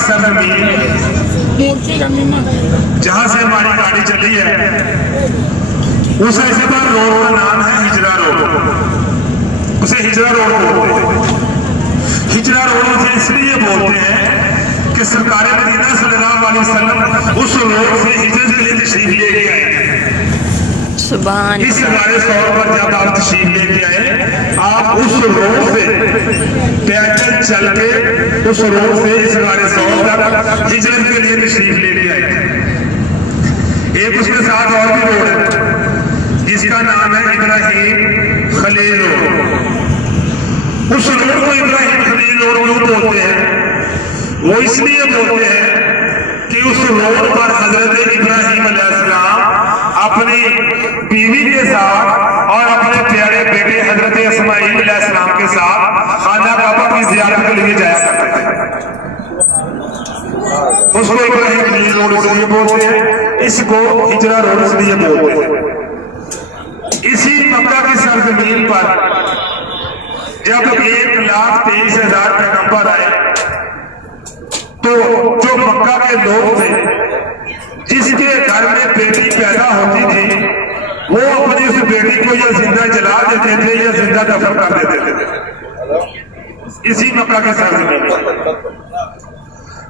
की सरजमीन जहाँ से हमारी गाड़ी चली है उस ऐसे पर रोड का नाम है हिजरा रोड। उसे हिजरा रोड बोलते हैं। हिजरा रोड उसे इसलिए बोलते हैं कि सरकार मदीना सल्लल्लाहु अलैहि वसल्लम उस रोड से हिजरत के लिए तशरीफ लेके आए। इस हमारे सौर पर जब आप तशरीफ लेके आए, आप उस रोड से पैदल चल के उस रोड से इस हमारे सौर तक हिजरत के लिए तशरीफ लेके आए। एक उसके साथ और भी रोड है जिसका नाम है इब्राहिम खलील रोड। उस रोड को इब्राहिम खलील रोड क्यों बोलते हैं? वो इसलिए बोलते हैं कि उस रोड पर हजरत इब्राहिम अलैहिस्सलाम अपनी बीवी के साथ और अपने प्यारे बेटे हजरत इस्माइल अलैहिस्सलाम के साथ खाना काबा की ज़ियारत के लिए जाया करते थे। उसको इब्राहिम खलील रोड इसलिए बोलते हैं, इसको हिजरा रोड इसलिए बोलते हैं। इसी मक्का की सरजमीन पर जब 1,23,000 पैगंबर आए तो जो मक्का के लोग थे जिसके घर में बेटी पैदा होती थी वो अपनी उस बेटी को या जिंदा जला देते थे या जिंदा दफन कर देते थे। इसी मक्का के सरजमीन पर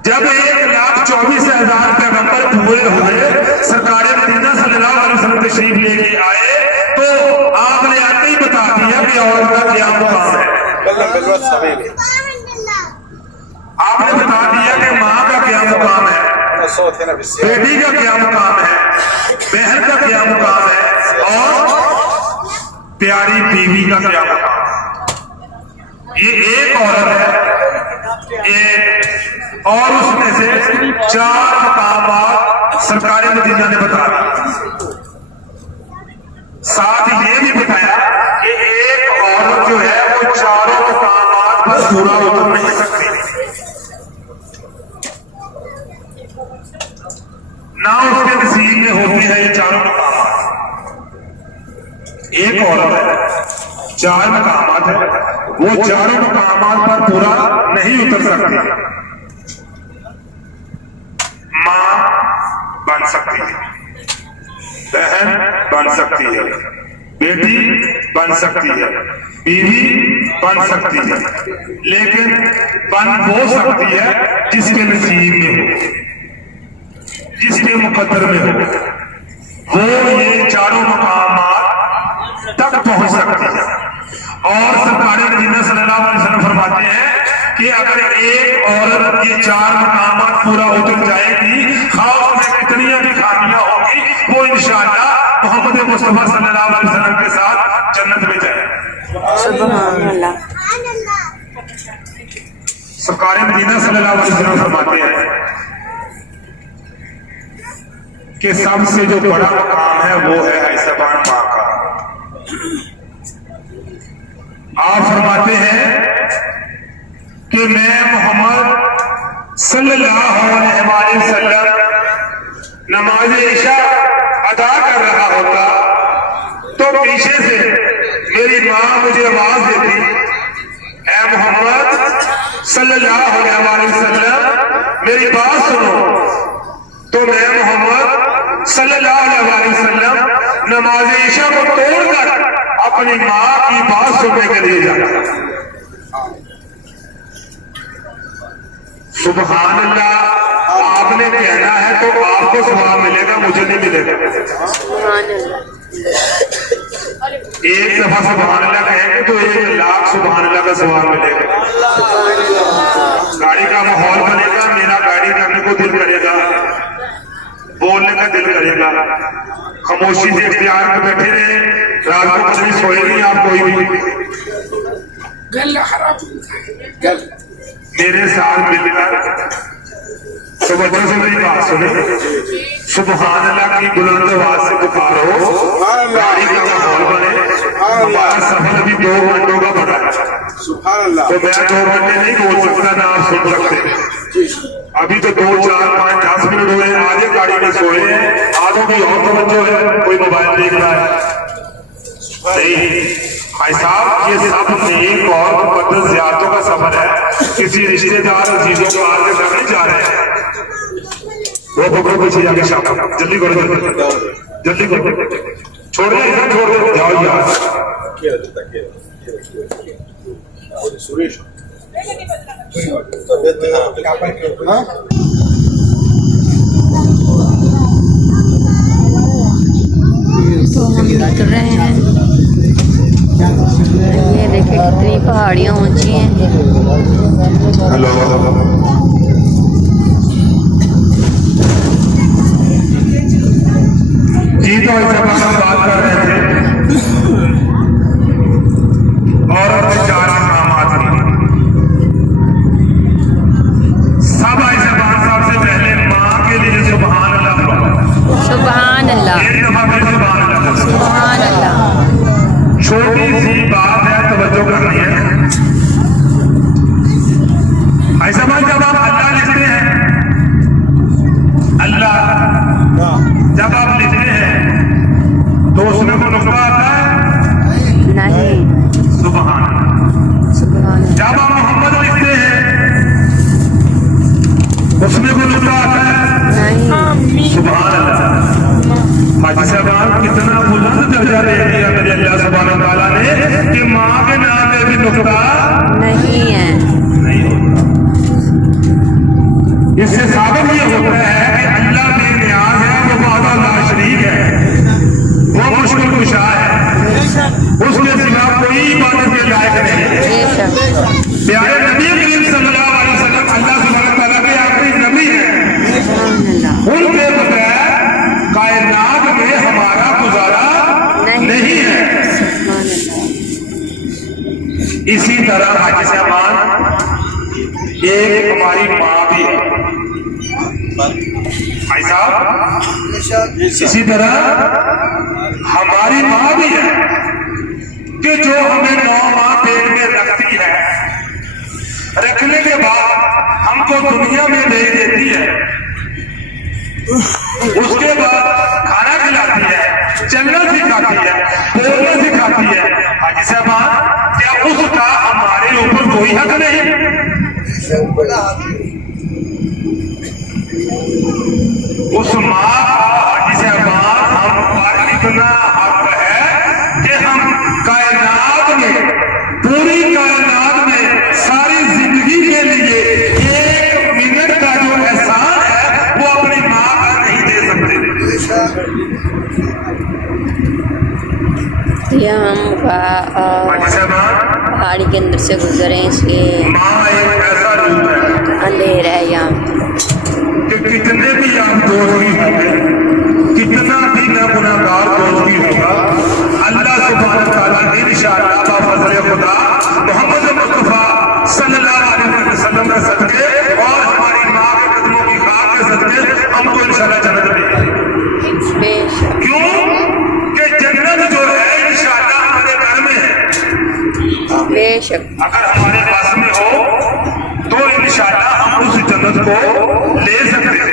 जब 1,24,000 पैगंबर पूरे हुए, सरकार मदीना सल्लल्लाहु अलैहि वसल्लम तशरीफ लेके आए तो आपने आते ही बता दिया कि औरत का क्या मुकाम है। आपने बता दिया कि माँ का क्या मुकाम है, बेटी का क्या मुकाम है, बहन का क्या मुकाम है और प्यारी बीवी का क्या मुकाम है। ये एक औरत है एक, और उसमें से 4 मकामात सरकार मदीना ने बता दिए। साथ ये भी बताया कि एक औरत जो है वो 4 मकामात पर पूरा उतर नहीं सकती, ना उसके नसीब में होती है ये 4 मकामात। एक औरत है, 4 मकामात है, वो 4 मकामात पर पूरा नहीं उतर सकती। माँ बन सकती है, बहन बन सकती है, बेटी बन सकती है, बीवी बन सकती है, लेकिन बन वो सकती है जिसके नसीब में हो, जिसके मुकद्दर में हो, वो ये 4 मकामात तक पहुंच सकती है। और सरकार मदीना सल्लल्लाहु अलैहि वसल्लम फरमाते हैं कि अगर एक औरत ये 4 मकामात पूरा उतर जाएगी, खास में कितनी भी खामियां होगी, वो इंशाअल्लाह मोहम्मद मुस्तफा सल्लल्लाहु अलैहि वसल्लम के साथ जन्नत में जाएगी। सुभान अल्लाह। सरकार मदीना सल्लल्लाहु अलैहि वसल्लम फरमाते हैं कि सबसे जो बड़ा मकाम है वो है ज़बान माँ का। आप फरमाते हैं कि मैं मोहम्मद सल्लल्लाहु अलैहि वसल्लम नमाज इशा अदा कर रहा होता तो पीछे से मेरी माँ मुझे आवाज देती, ऐ मोहम्मद सल्लल्लाहु अलैहि वसल्लम मेरी बात सुनो। तो मैं मोहम्मद सल्लल्लाहु अलैहि वसल्लम नमाज इशा को तोड़कर अपनी माँ की बात सुनने के लिए जाता। सुभान अल्लाह। आपने कहना है तो आपको सवाब मिलेगा, मुझे नहीं मिलेगा। एक दफा सुभान अल्लाह कहेंगे तो 1,00,000 सुभान अल्लाह का सवाब मिलेगा। गाड़ी का माहौल बनेगा, मेरा गाड़ी करने को दिल करेगा, बोलने का दिल करेगा। खामोशी से इख्तियार में बैठे रहे, रात को कभी सोए नहीं आप कोई भी। मेरे साथ मिलकर तवज्जो से मेरी बात सुने, सुभान अल्लाह की बुलंद आवाज से पुकारो, गाड़ी का माहौल बने। हमारा सफर भी 2 घंटों का बना है, तो मैं 2 घंटे नहीं बोल सकता ना आप सुन सकते। अभी तो 2, 4, 5, 10 मिनट हुए, आधे गाड़ी में सोए हैं, आधों की और तवज्जो है, कोई मोबाइल देख रहा है। नहीं भाई साहब, ये सब नेक और मुकद्दस ज़ियारतों का सफर है, किसी रिश्तेदार अजीजों को आगे करने जा रहे हैं। वो पकड़ो पीछे जाके शाम जल्दी करो, जल्दी करो, छोड़ दो इधर, छोड़ दो, जाओ यार। सुरेश तो हम निकल रहे हैं। ये देखिए कितनी पहाड़ियाँ ऊंची हैं। हेलो, जी तो ऐसा बात कर रहे थे और अपने चार इमामात सब ऐसे बात सबसे पहले माँ के लिए सुभान अल्लाह, सुभान अल्लाह, एक दफा फिर सुभान अल्लाह। सुभान अल्लाह। छोटी सी बात है, तवज्जो करनी है। ऐसा बात जब आप अल्लाह लिखते हैं, अल्लाह जब आप लिखते हैं तो उसमें को नुक्ता आता है नहीं, सुभान अल्लाह। सुभान अल्लाह। जब आप मोहम्मद लिखते हैं उसमें को नुक्ता आता है नहीं, सुभान अल्लाह। हाजी साहब कितना बुलंद दर्जा दे दिया मेरे अल्लाह सुब्हानहू तआला ने कि माँ के नाम में भी नुक्ता नहीं है। नहीं होता। इससे साबित ये होता है कि अल्लाह बेनियाज है, वो वादा ला शरीक है, वो मुश्किल कुशा है, उसके सिवा कोई इबादत के लायक नहीं है। बेशक, प्यारे नबी करीम सल्लल्लाहु अलैहि वसल्लम अल्लाह सुब्हानहू तआला के आखिरी नबी हैं। सुभान अल्लाह। उनके बगैर कायनात में हमारा गुजारा नहीं है। सुभान अल्लाह। इसी तरह हाजी साहब एक हमारी माँ भी है भाई साहब, इसी तरह हमारी माँ भी है कि जो हमें 9 माह पेट में रखती है, रखने के बाद हमको दुनिया में भेज देती है, उसके बाद खाना खिलाती है, चलना सिखाती है, बोलना सिखाती है। हाजी साहब क्या उसका हमारे ऊपर कोई हक नहीं? उस माँ का हाजी साहब हम पर इतना हक है कि हम कायनात में, पूरी कायनात में सारी जिंदगी के लिए 1 मिनट का जो एहसान है वो अपनी माँ का नहीं दे सकते। ये हम हाजी साहब पहाड़ी के अंदर से गुजरे, इसलिए माँ एक ऐसा रूप है अंधेरा है यहाँ। कि कितने भी आप दोस्ती होंगे, कितना भी ना गुनाहगार दोस्ती होगा, अल्लाह सुब्हानहू तआला इंशाअल्लाह बाफज़ल खुदा मोहम्मद मुस्तफा सल्लल्लाहु अलैहि वसल्लम के सदके और हमारी माँ के कदमों की खाक के सदके हमको इंशाअल्लाह जन्नत मिलेगी। बेशक, क्यों कि जन्नत जो है इंशाअल्लाह हमारे घर में है। बेशक, अगर हमारे पास में हो तो इंशाअल्लाह हम उस जन्नत को ले सकते हैं।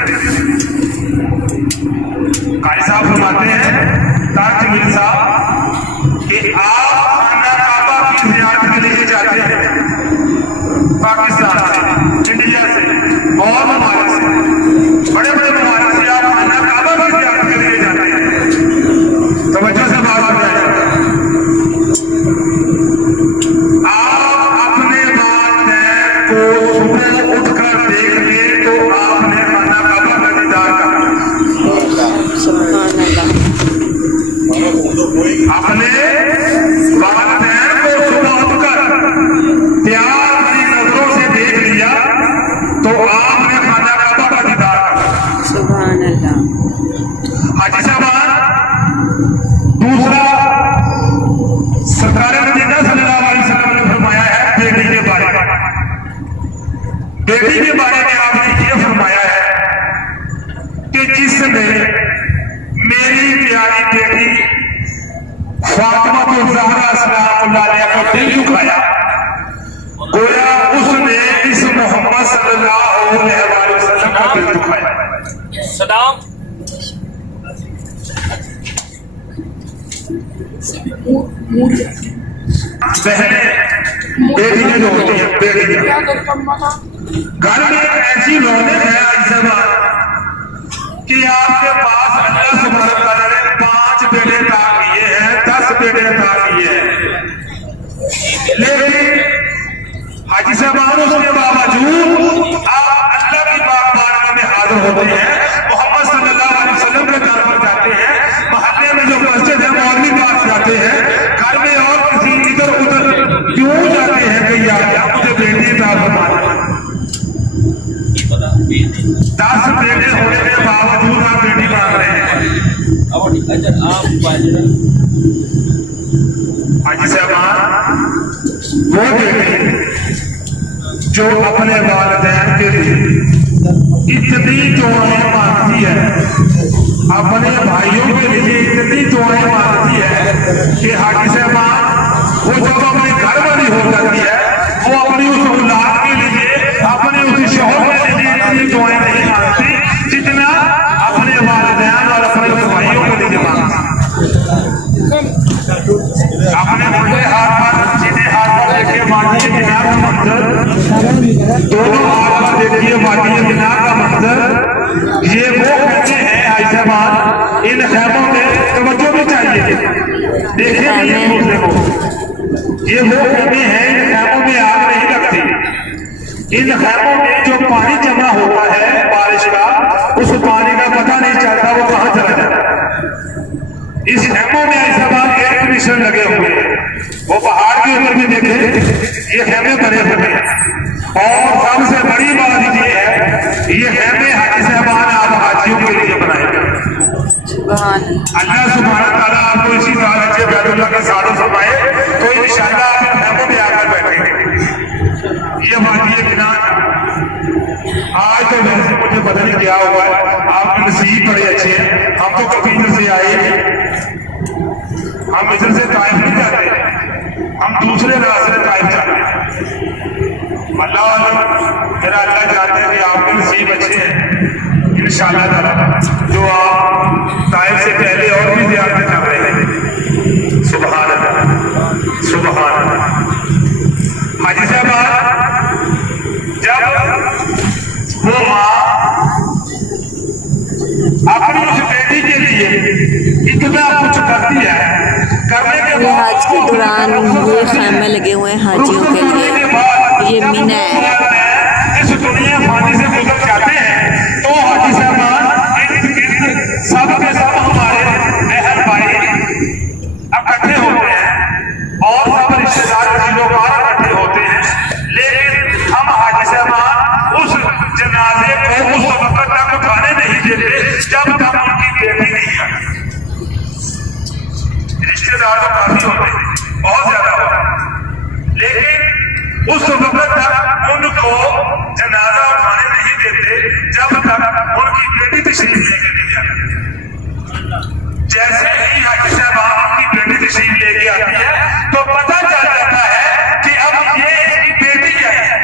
कारी साहब फरमाते हैं ताज जमील साहब कि आप खाना काबा की ज़ियारत के लिए जाते हैं पाकिस्तान से, इंडिया से और ममालिक से, बड़े बड़े ममालिक से आप खाना काबा की ज़ियारत के लिए जाते हैं। तवज्जो से बात हो जाए, आप अपने वालिदैन को सुबह उठकर देख ले तो आपने खाना काबा का दीदार करा। सुभान अल्लाह। अपने वालिदैन को सुबह उठकर प्यार भरी नजरों से देख लिया तो आपने खाना काबा का दीदार करा। सुभान अल्लाह। हाजी साहब दूसरा सरकार मदीना सल्लल्लाहु अलैहि वसल्लम ने फरमाया है बेटी के बारे में। बेटी के बारे में आपने ये फरमाया है कि जिसने मेरी प्यारी बेटी फातिमा ज़हरा सलामुल्लाह अलैहा को दिल दुखाया, गोया उसने इस मोहम्मद सल्लल्लाहु अलैहि वसल्लम को दिल दुखाया। सदाम बहनें बेटियां जो होती हैं बेटियां घर में एक ऐसी रौनक है ऐसे बात कि आपके पास अल्लाह सुब्हानहू तआला ने 5 बेटे अता किए हैं 10 बेटे अता किए हैं लेकिन हाजी साहब उसके बावजूद आप अल्लाह की बारगाह में हाजिर होते हैं मोहम्मद सल्लल्लाहु अलैहि वसल्लम के दर पर जाते हैं मोहल्ले में जो मस्जिद है मौलवी पास जाते हैं घर में और किसी इधर उधर क्यों जाते हैं कि यार मुझे बेटी अता फरमाना 10 बेटे होने के बावजूद आप बेटी मांग रहे हैं हाजी साहब वो बेटे जो अपने वालिदैन के लिए इतनी दुआएं मांगती है अपने भाइयों के लिए इतनी दुआएं मांगती है कि हाजी साहब वो जब अपने घर वाली हो जाती है वो अपनी उस औलाद के लिए अपने उस शौहर के लिए इतनी दुआएं नहीं मांगती जितना अपने वालिदैन और अपने उस भाइयों के लिए मांगती अपने उल्टे हाथ पर सीधे हाथ पर देखिए माटिए मीनार का मंजर दोनों हाथ पर देखिए माटिए मीनार का मंजर ये वो कहते हैं आइजमान इन खैमों में तवज्जो भी चाहिए देखिए नहीं एक दूसरे को ये वो कहते हैं इन खैमों में आग नहीं लगती इन खैमों में जो पानी जमा होता है बारिश का उस पानी का पता नहीं चलता वो कहाँ चला जाता है इस खेमों में ऐसा बात एयर कंडीशन लगे हुए हैं वो पहाड़ के ऊपर भी देखे ये खेमे बने हुए हैं और सबसे बड़ी बात ये है ये खेमे हाजी साहबान आप हाजियों के लिए बनाए गए अल्लाह सुब्हानहू तआला आपको इसी साल अच्छे बैतुल्लाह के सालों फरमाए तो इंशाअल्लाह आप इन खेमों में आकर बैठेंगे ये वादिए बिनान आज तो वैसे मुझे पता नहीं क्या हुआ है आपके नसीब बड़े अच्छे हैं हम तो कभी इधर से आए नहीं हम इधर से ताइफ नहीं जाते हम दूसरे रास्ते से ताइफ जाते हैं अल्लाह मेरा अल्लाह चाहते हैं कि आपके नसीब अच्छे हैं इंशाअल्लाह ताला जो आप ताइफ से पहले और भी ज़ियारत कर रहे हैं सुभान अल्लाह सुभान अल्लाह हाजी साहब जब वो माँ अपनी उस बेटी के लिए इतना कुछ करती है करने के बाद आज के दौरान ये खैमे लगे हुए हैं हाजियों के लिए ये मीना है इस दुनिया फानी से गुजर जाते हैं तो हाजी साहब सब के सब हमारे बहन भाई इकट्ठे होते हैं और सब रिश्तेदार रिश्तेदार इकट्ठे होते हैं लेकिन हम हाजी साहब उस जनाजे को उस वक्त तक उठाने नहीं देते जब तक उनकी बेटी नहीं आती रिश्तेदार तो काफी होते हैं बहुत ज्यादा होते हैं लेकिन उस वक्त तक उनको जनाजा उठाने नहीं देते जब तक उनकी बेटी तशरीफ लेके नहीं आती जैसे ही हाजी साहब उनकी बेटी तशरीफ लेके आती है तो पता चल जाता है कि अब ये इसकी बेटी आई है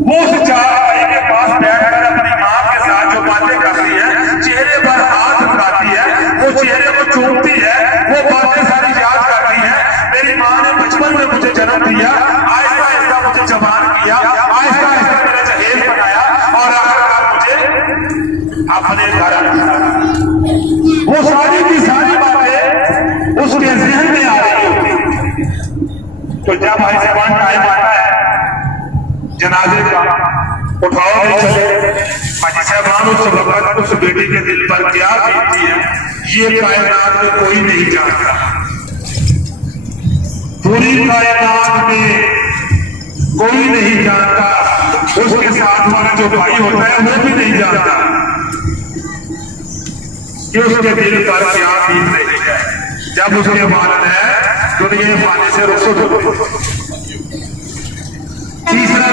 वो उस चारपाई के पास बैठकर अपनी माँ के साथ जो बातें करती है चेहरे पर हाथ लगाती है वो चेहरे को चूमती है वो बातें सारी याद करती है मेरी माँ ने बचपन में मुझे जन्म दिया आहिस्ता आहिस्ता मुझे जवान किया आहिस्ता आहिस्ता मेरा जहेज बनाया और आखिरकार मुझे अपने घर वो सारी की सारी बातें उसके जहन में आ रही होती तो जब भाई जवान टाइम आता है जनाजे का उठाओ नहीं चले हाजी साहबान उस वक्त उस बेटी के दिल पर क्या बीतती है ये कायनात में कोई नहीं जानता पूरी कायनात में कोई नहीं जानता उसके साथ वाला जो भाई होता है वो भी नहीं जानता कि उसके दिल पर क्या बीत रही है जब उसके वालिद है दुनिया फाने से रुखसत होते तीसरा